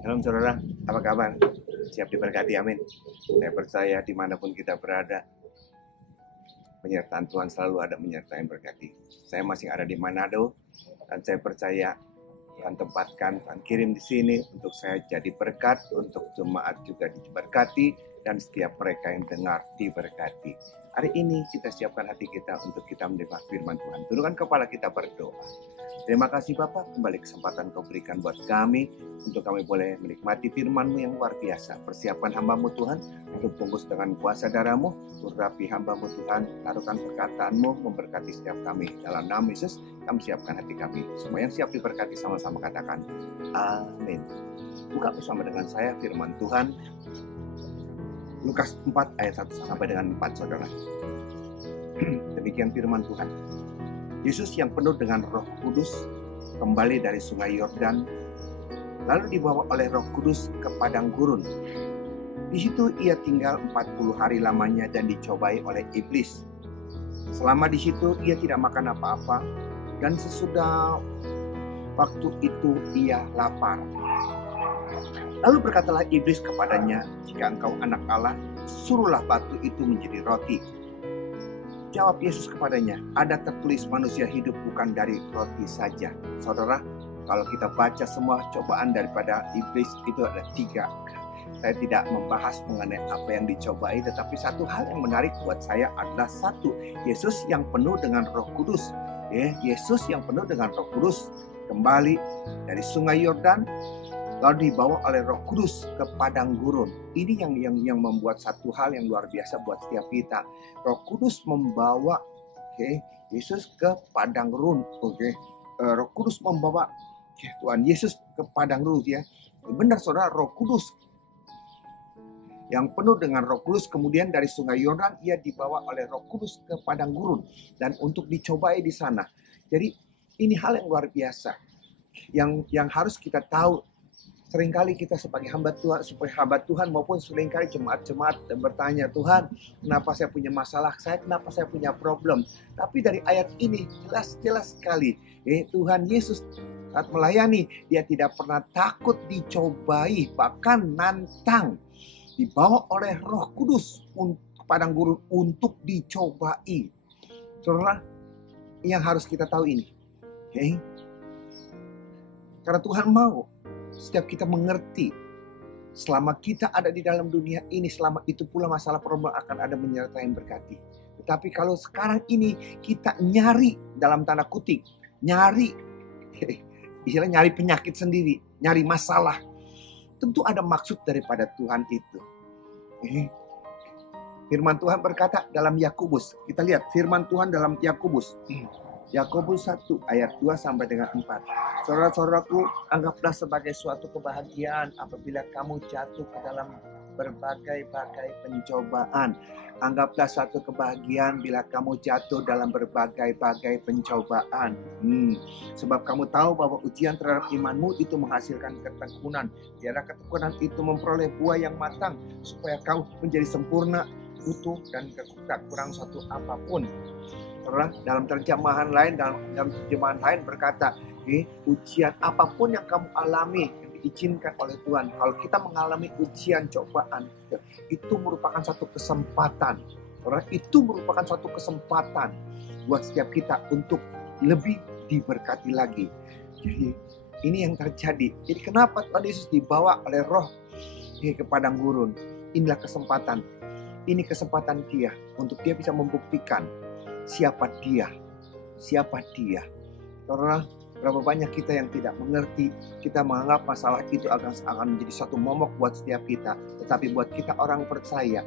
Shalom saudara, apa kabar? Siap diberkati, amin. Saya percaya dimanapun kita berada, penyertaan Tuhan selalu ada menyertai berkati. Saya masih ada di Manado, dan saya percaya Tuhan tempatkan, Tuhan kirim di sini untuk saya jadi berkat, untuk jemaat juga diberkati, dan setiap mereka yang dengar diberkati. Hari ini kita siapkan hati kita untuk kita menerima firman Tuhan. Tundukkan kepala kita berdoa. Terima kasih Bapak, kembali kesempatan Kau berikan buat kami, untuk kami boleh menikmati firman-Mu yang luar biasa. Persiapkan hamba-Mu Tuhan, untuk bungkus dengan kuasa darah-Mu, urapi hamba-Mu Tuhan, taruhkan perkataan-Mu, memberkati setiap kami. Dalam nama Yesus, kami siapkan hati kami. Semua yang siap diberkati sama-sama katakan, amin. Buka bersama dengan saya firman Tuhan, Lukas 4 ayat 1 sampai dengan 4 saudara. Demikian firman Tuhan. Yesus yang penuh dengan Roh Kudus kembali dari sungai Yordan, lalu dibawa oleh Roh Kudus ke padang gurun. Di situ ia tinggal 40 hari lamanya dan dicobai oleh iblis. Selama di situ ia tidak makan apa-apa, dan sesudah waktu itu ia lapar. Lalu berkatalah iblis kepadanya, "Jika engkau anak Allah, suruhlah batu itu menjadi roti." Jawab Yesus kepadanya, "Ada tertulis manusia hidup bukan dari roti saja." Saudara, kalau kita baca semua cobaan daripada iblis itu ada 3. Saya tidak membahas mengenai apa yang dicobai, tetapi satu hal yang menarik buat saya adalah satu, Yesus yang penuh dengan Roh Kudus. Yesus yang penuh dengan Roh Kudus kembali dari sungai Yordan, lalu dibawa oleh Roh Kudus ke padang gurun. Ini yang membuat satu hal yang luar biasa buat setiap kita. Roh Kudus membawa Yesus ke padang gurun. Roh Kudus membawa Tuhan Yesus ke padang gurun ya. Benar saudara, Roh Kudus yang penuh dengan Roh Kudus, kemudian dari sungai Yordan ia dibawa oleh Roh Kudus ke padang gurun dan untuk dicobai di sana. Jadi ini hal yang luar biasa yang harus kita tahu. Seringkali kita sebagai hamba Tuhan maupun seringkali jemaat-jemaat bertanya, "Tuhan, kenapa saya punya masalah? Kenapa saya punya problem?" Tapi dari ayat ini jelas sekali, Tuhan Yesus saat melayani, dia tidak pernah takut dicobai, bahkan nantang, dibawa oleh Roh Kudus ke padang gurun untuk dicobai. Saudara, yang harus kita tahu ini, karena Tuhan mau setiap kita mengerti, selama kita ada di dalam dunia ini, selama itu pula masalah problem akan ada menyertai yang berkati. Tetapi kalau sekarang ini kita nyari, dalam tanda kutip, nyari penyakit sendiri, nyari masalah, tentu ada maksud daripada Tuhan itu. Firman Tuhan berkata dalam Yakobus, kita lihat firman Tuhan dalam Yakobus. Yakobus 1 ayat 2 sampai dengan 4. Saudara-saudaraku, anggaplah sebagai suatu kebahagiaan apabila kamu jatuh ke dalam berbagai-bagai pencobaan. Anggaplah suatu kebahagiaan bila kamu jatuh dalam berbagai-bagai pencobaan. Sebab kamu tahu bahwa ujian terhadap imanmu itu menghasilkan ketekunan. Biarlah ketekunan itu memperoleh buah yang matang, supaya kamu menjadi sempurna, utuh, dan tak kurang suatu apapun. Dalam terjemahan lain, dalam terjemahan lain berkata, ujian apapun yang kamu alami yang diizinkan oleh Tuhan, kalau kita mengalami ujian cobaan, itu merupakan satu kesempatan. Itu merupakan satu kesempatan buat setiap kita untuk lebih diberkati lagi. Jadi ini yang terjadi. Jadi kenapa Tuhan Yesus dibawa oleh Roh ke padang gurun? Inilah kesempatan. Ini kesempatan dia untuk dia bisa membuktikan siapa dia. Karena berapa banyak kita yang tidak mengerti, kita menganggap masalah itu akan menjadi satu momok buat setiap kita. Tetapi buat kita orang percaya,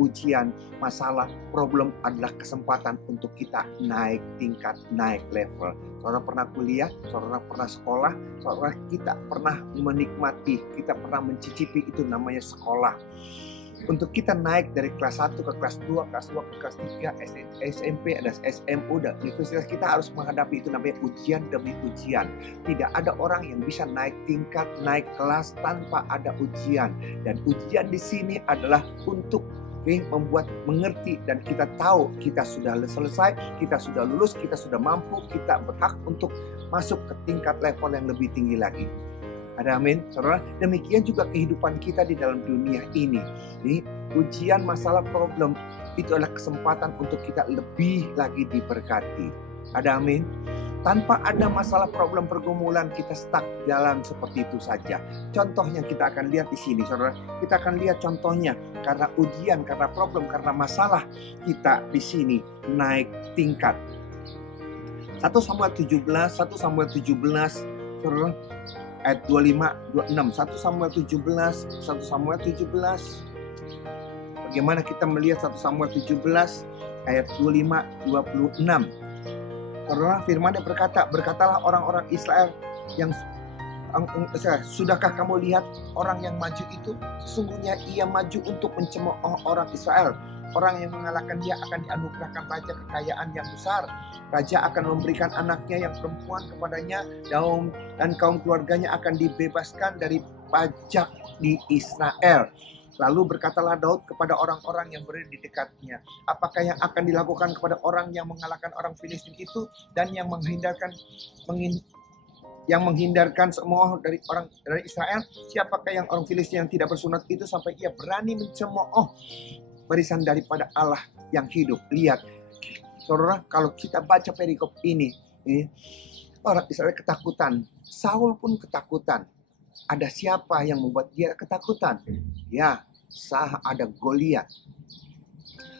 ujian, masalah, problem adalah kesempatan untuk kita naik tingkat, naik level. Saudara pernah kuliah, saudara pernah sekolah, saudara kita pernah menikmati, kita pernah mencicipi itu namanya sekolah. Untuk kita naik dari kelas 1 ke kelas 2, kelas 2 ke kelas 3, SMP, ada SMU, dan universitas, kita harus menghadapi itu namanya ujian demi ujian. Tidak ada orang yang bisa naik tingkat, naik kelas tanpa ada ujian. Dan ujian di sini adalah untuk membuat mengerti dan kita tahu kita sudah selesai, kita sudah lulus, kita sudah mampu, kita berhak untuk masuk ke tingkat level yang lebih tinggi lagi. Ada amin, saudara. Demikian juga kehidupan kita di dalam dunia ini. Ujian, masalah, problem itu adalah kesempatan untuk kita lebih lagi diberkati. Ada amin. Tanpa ada masalah, problem, pergumulan, kita stuck jalan seperti itu saja. Contohnya kita akan lihat di sini, saudara. Kita akan lihat contohnya karena ujian, karena problem, karena masalah kita di sini naik tingkat. 1 Samuel 17, saudara, ayat 25-26. 1 Samuel 17. Bagaimana kita melihat 1 Samuel 17 ayat 25-26. Saudara, firman-Nya berkatalah orang-orang Israel yang sudahkah kamu lihat orang yang maju itu? Sesungguhnya ia maju untuk mencemooh orang Israel. Orang yang mengalahkan dia akan dianugerahkan raja kekayaan yang besar. Raja akan memberikan anaknya yang perempuan kepadanya, dan kaum keluarganya akan dibebaskan dari pajak di Israel. Lalu berkatalah Daud kepada orang-orang yang berada di dekatnya, apakah yang akan dilakukan kepada orang yang mengalahkan orang Filistin itu dan yang menghindarkan semua dari Israel? Siapakah yang orang Filistin yang tidak bersunat itu sampai ia berani mencemooh barisan daripada Allah yang hidup? Lihat, saudara, kalau kita baca perikop ini, orang Israel ketakutan, Saul pun ketakutan. Ada siapa yang membuat dia ketakutan? Ya, ada Goliat.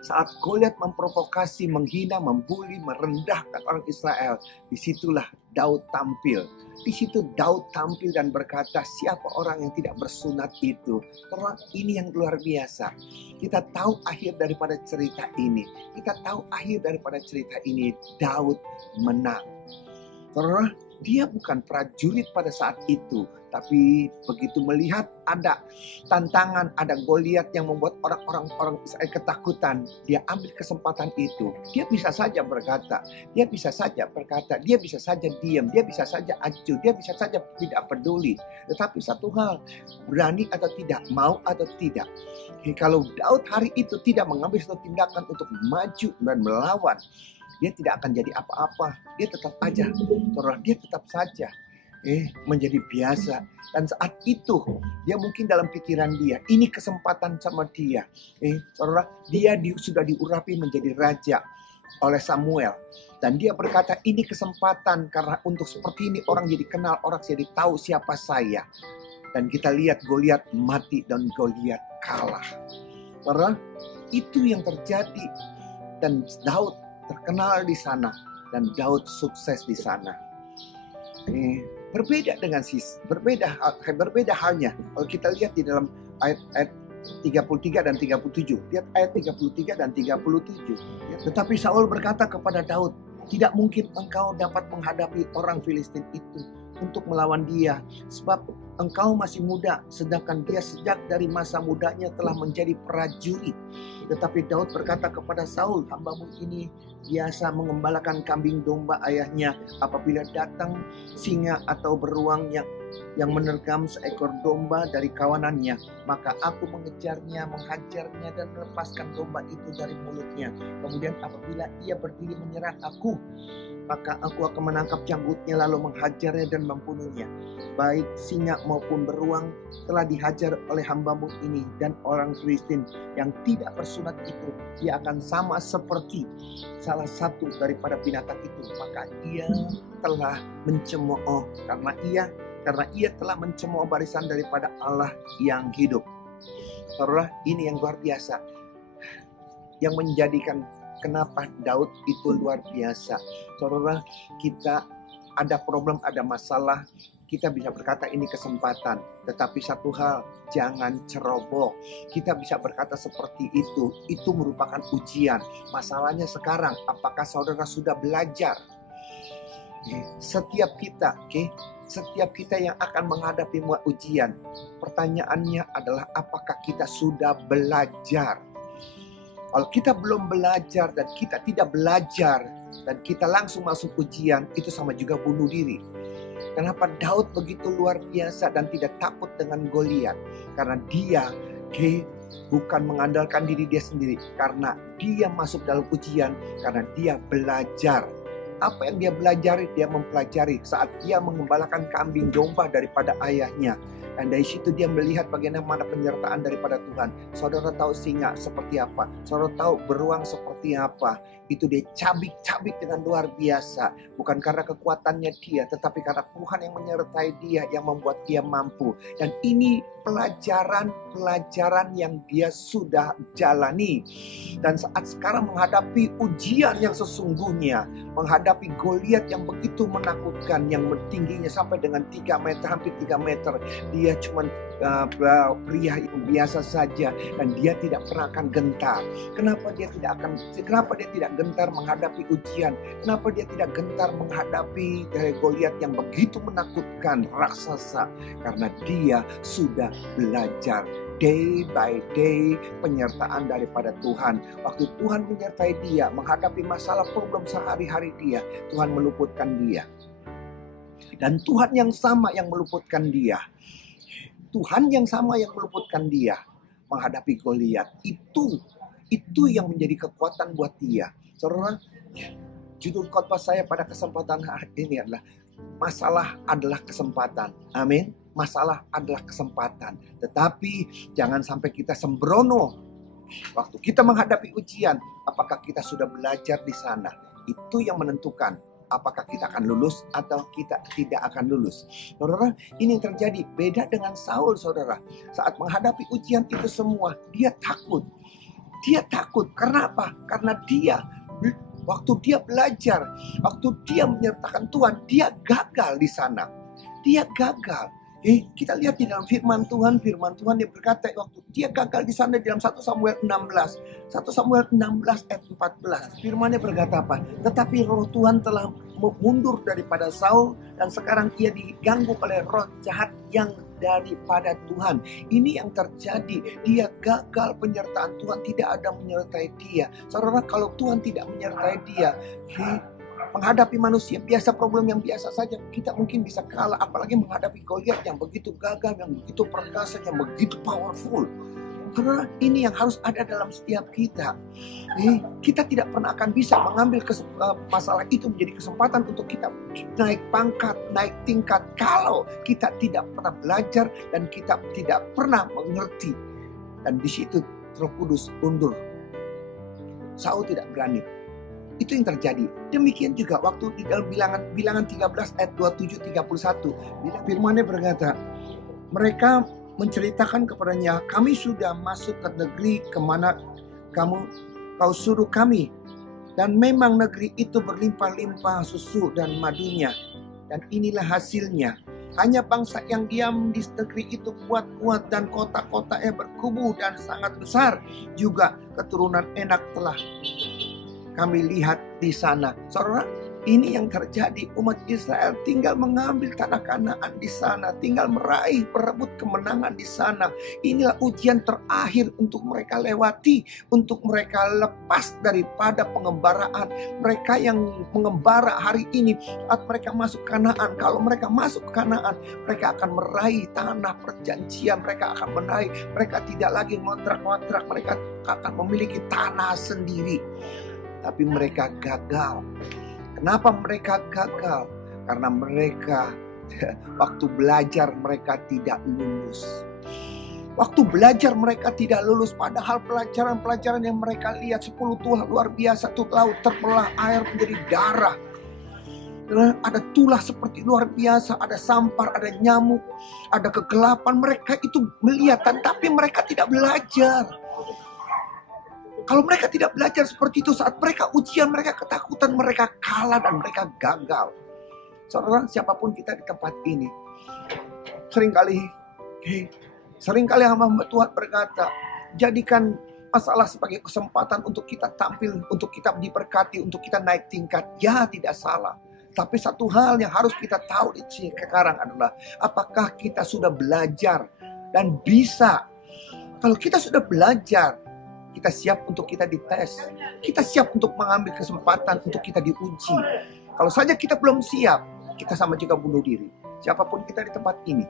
Saat Goliat memprovokasi, menghina, membuli, merendahkan orang Israel, disitulah Daud tampil. Di situ Daud tampil dan berkata, siapa orang yang tidak bersunat itu? Karena ini yang luar biasa. Kita tahu akhir daripada cerita ini. Daud menang. Karena dia bukan prajurit pada saat itu. Tapi begitu melihat ada tantangan, ada Goliat yang membuat orang-orang Israel ketakutan, dia ambil kesempatan itu. Dia bisa saja berkata, dia bisa saja diam, dia bisa saja acuh, dia bisa saja tidak peduli. Tetapi satu hal, berani atau tidak, mau atau tidak. Kalau Daud hari itu tidak mengambil satu tindakan untuk maju dan melawan, dia tidak akan jadi apa-apa. Dia tetap saja menjadi biasa. Dan saat itu dia mungkin dalam pikiran dia, ini kesempatan sama dia. Saudara, dia sudah diurapi menjadi raja oleh Samuel. Dan dia berkata, ini kesempatan karena untuk seperti ini orang jadi kenal, orang jadi tahu siapa saya. Dan kita lihat Goliat mati dan Goliat kalah. Saudara, itu yang terjadi. Dan Daud terkenal di sana dan Daud sukses di sana. Berbeda halnya kalau kita lihat di dalam ayat 33 dan 37. Lihat ayat 33 dan 37. Tetapi Saul berkata kepada Daud, tidak mungkin engkau dapat menghadapi orang Filistin itu untuk melawan dia, sebab engkau masih muda, sedangkan dia sejak dari masa mudanya telah menjadi prajurit. Tetapi Daud berkata kepada Saul, hambamu ini biasa mengembalakan kambing domba ayahnya. Apabila datang singa atau beruang yang menerkam seekor domba dari kawanannya, maka aku mengejarnya, menghajarnya dan melepaskan domba itu dari mulutnya. Kemudian apabila ia berdiri menyerang aku, maka aku akan menangkap janggutnya lalu menghajarnya dan membunuhnya. Baik singa maupun beruang telah dihajar oleh hambamu ini, dan orang Filistin yang tidak bersunat itu, ia akan sama seperti salah satu daripada binatang itu. Maka ia telah mencemooh, karena ia telah mencemooh barisan daripada Allah yang hidup. Saudara, ini yang luar biasa, yang menjadikan kenapa Daud itu luar biasa. Saudara, kita ada problem, ada masalah, kita bisa berkata ini kesempatan. Tetapi satu hal, jangan ceroboh. Kita bisa berkata seperti itu merupakan ujian. Masalahnya sekarang, apakah saudara sudah belajar? Setiap kita yang akan menghadapi ujian, pertanyaannya adalah apakah kita sudah belajar? Kalau kita belum belajar dan kita tidak belajar dan kita langsung masuk ujian, itu sama juga bunuh diri. Kenapa Daud begitu luar biasa dan tidak takut dengan Goliat? Karena dia bukan mengandalkan diri dia sendiri, karena dia masuk dalam ujian, karena dia belajar apa yang dia pelajari, dia mempelajari saat dia mengembalakan kambing domba daripada ayahnya. Dan dari situ dia melihat bagaimana penyertaan daripada Tuhan. Saudara tahu singa seperti apa? Saudara tahu beruang seperti apa? Itu dia cabik-cabik dengan luar biasa. Bukan karena kekuatannya dia, tetapi karena Tuhan yang menyertai dia, yang membuat dia mampu. Dan ini pelajaran yang dia sudah jalani. Dan saat sekarang menghadapi ujian yang sesungguhnya, menghadapi Goliat yang begitu menakutkan, yang tingginya sampai dengan 3 meter, hampir 3 meter. Dia cuma pria yang biasa saja, dan dia tidak pernah akan gentar. Kenapa dia tidak gentar menghadapi ujian? Kenapa dia tidak gentar menghadapi Goliat yang begitu menakutkan, raksasa? Karena dia sudah belajar day by day penyertaan daripada Tuhan. Waktu Tuhan menyertai dia menghadapi masalah problem sehari-hari dia, Tuhan meluputkan dia. Dan Tuhan yang sama yang meluputkan dia. Tuhan yang sama yang meluputkan dia menghadapi Goliat. Itu yang menjadi kekuatan buat dia. Saudara, judul khotbah saya pada kesempatan hari ini adalah masalah adalah kesempatan. Amin. Masalah adalah kesempatan. Tetapi jangan sampai kita sembrono. Waktu kita menghadapi ujian, apakah kita sudah belajar di sana? Itu yang menentukan apakah kita akan lulus atau kita tidak akan lulus. Saudara, ini yang terjadi. Beda dengan Saul, saudara. Saat menghadapi ujian itu semua, dia takut. Dia takut. Karena apa? Karena waktu dia belajar, waktu dia menyertakan Tuhan, dia gagal di sana. Dia gagal. Kita lihat di dalam firman Tuhan dia berkata waktu dia gagal di sana di dalam 1 Samuel 16 ayat 14. Firman-Nya berkata apa? Tetapi roh Tuhan telah mundur daripada Saul, dan sekarang ia diganggu oleh roh jahat yang daripada Tuhan. Ini yang terjadi. Dia gagal penyertaan Tuhan, tidak ada menyertai dia. Saudara, kalau Tuhan tidak menyertai dia, menghadapi manusia biasa, problem yang biasa saja, kita mungkin bisa kalah. Apalagi menghadapi Goliat yang begitu gagah, yang begitu perkasa, yang begitu powerful. Karena ini yang harus ada dalam setiap kita. Kita tidak pernah akan bisa mengambil masalah itu menjadi kesempatan untuk kita naik pangkat, naik tingkat, kalau kita tidak pernah belajar dan kita tidak pernah mengerti. Dan di situ Roh Kudus undur. Saul tidak berani. Itu yang terjadi. Demikian juga waktu di dalam bilangan 13 ayat 27-31. Firman-Nya berkata, mereka menceritakan kepadanya, kami sudah masuk ke negeri kemana kau suruh kami. Dan memang negeri itu berlimpah-limpah susu dan madunya. Dan inilah hasilnya. Hanya bangsa yang diam di negeri itu kuat-kuat, dan kota-kotanya berkubu dan sangat besar. Juga keturunan enak telah kami lihat di sana. Saudara, ini yang terjadi. Umat Israel tinggal mengambil tanah Kanaan di sana, tinggal meraih, berebut kemenangan di sana. Inilah ujian terakhir untuk mereka lewati, untuk mereka lepas daripada pengembaraan. Mereka yang mengembara hari ini, saat mereka masuk Kanaan, kalau mereka masuk Kanaan, mereka akan meraih tanah perjanjian. Mereka akan meraih, mereka tidak lagi ngontrak-ngontrak, mereka akan memiliki tanah sendiri. Tapi mereka gagal. Kenapa mereka gagal? Karena mereka waktu belajar mereka tidak lulus. Waktu belajar mereka tidak lulus. Padahal pelajaran-pelajaran yang mereka lihat, 10 tulah luar biasa, tuh laut terbelah, air menjadi darah. Ada tulah seperti luar biasa, ada sampar, ada nyamuk, ada kegelapan. Mereka itu melihat, tapi mereka tidak belajar. Kalau mereka tidak belajar seperti itu, saat mereka ujian, mereka ketakutan, mereka kalah dan mereka gagal. Saudara, siapapun kita di tempat ini, seringkali hamba Tuhan berkata, jadikan masalah sebagai kesempatan untuk kita tampil, untuk kita diberkati, untuk kita naik tingkat. Ya, tidak salah. Tapi satu hal yang harus kita tahu sekarang adalah, apakah kita sudah belajar dan bisa. Kalau kita sudah belajar, kita siap untuk kita dites. Kita siap untuk mengambil kesempatan untuk kita diuji. Kalau saja kita belum siap, kita sama juga bunuh diri. Siapapun kita di tempat ini,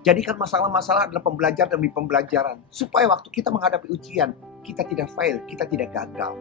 jadikan masalah-masalah adalah pembelajar demi pembelajaran. Supaya waktu kita menghadapi ujian, kita tidak fail, kita tidak gagal.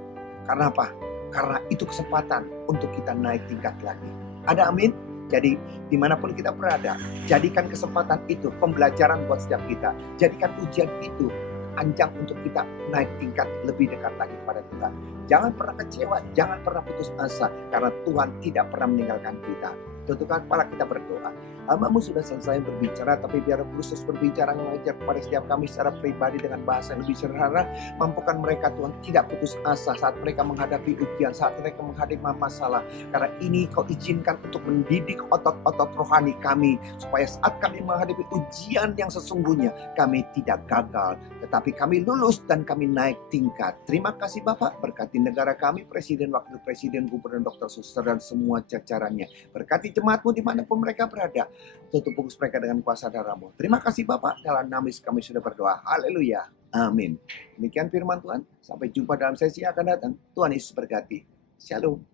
Karena apa? Karena itu kesempatan untuk kita naik tingkat lagi. Ada amin? Jadi dimanapun kita berada, jadikan kesempatan itu pembelajaran buat setiap kita. Jadikan ujian itu anjang untuk kita naik tingkat lebih dekat lagi kepada Tuhan. Jangan pernah kecewa, jangan pernah putus asa, karena Tuhan tidak pernah meninggalkan kita. Tundukkan kepala, kita berdoa. Hamba-Mu sudah selesai berbicara, tapi biar Kristus berbicara mengajar kepada setiap kami secara pribadi dengan bahasa yang lebih sederhana. Mampukan mereka Tuhan tidak putus asa saat mereka menghadapi ujian, saat mereka menghadapi masalah. Karena ini Kau izinkan untuk mendidik otot-otot rohani kami, supaya saat kami menghadapi ujian yang sesungguhnya, kami tidak gagal, tetapi kami lulus dan kami naik tingkat. Terima kasih Bapak, berkati negara kami, Presiden, Wakil Presiden, Gubernur, Dokter, Suster, dan semua jajarannya. Berkati jemaat-Mu dimanapun mereka berada. Tutup bungkus mereka dengan kuasa darah-Mu. Terima kasih Bapak, dalam nama Yesus kami sudah berdoa. Haleluya. Amin. Demikian firman Tuhan. Sampai jumpa dalam sesi yang akan datang. Tuhan Yesus berkati. Shalom.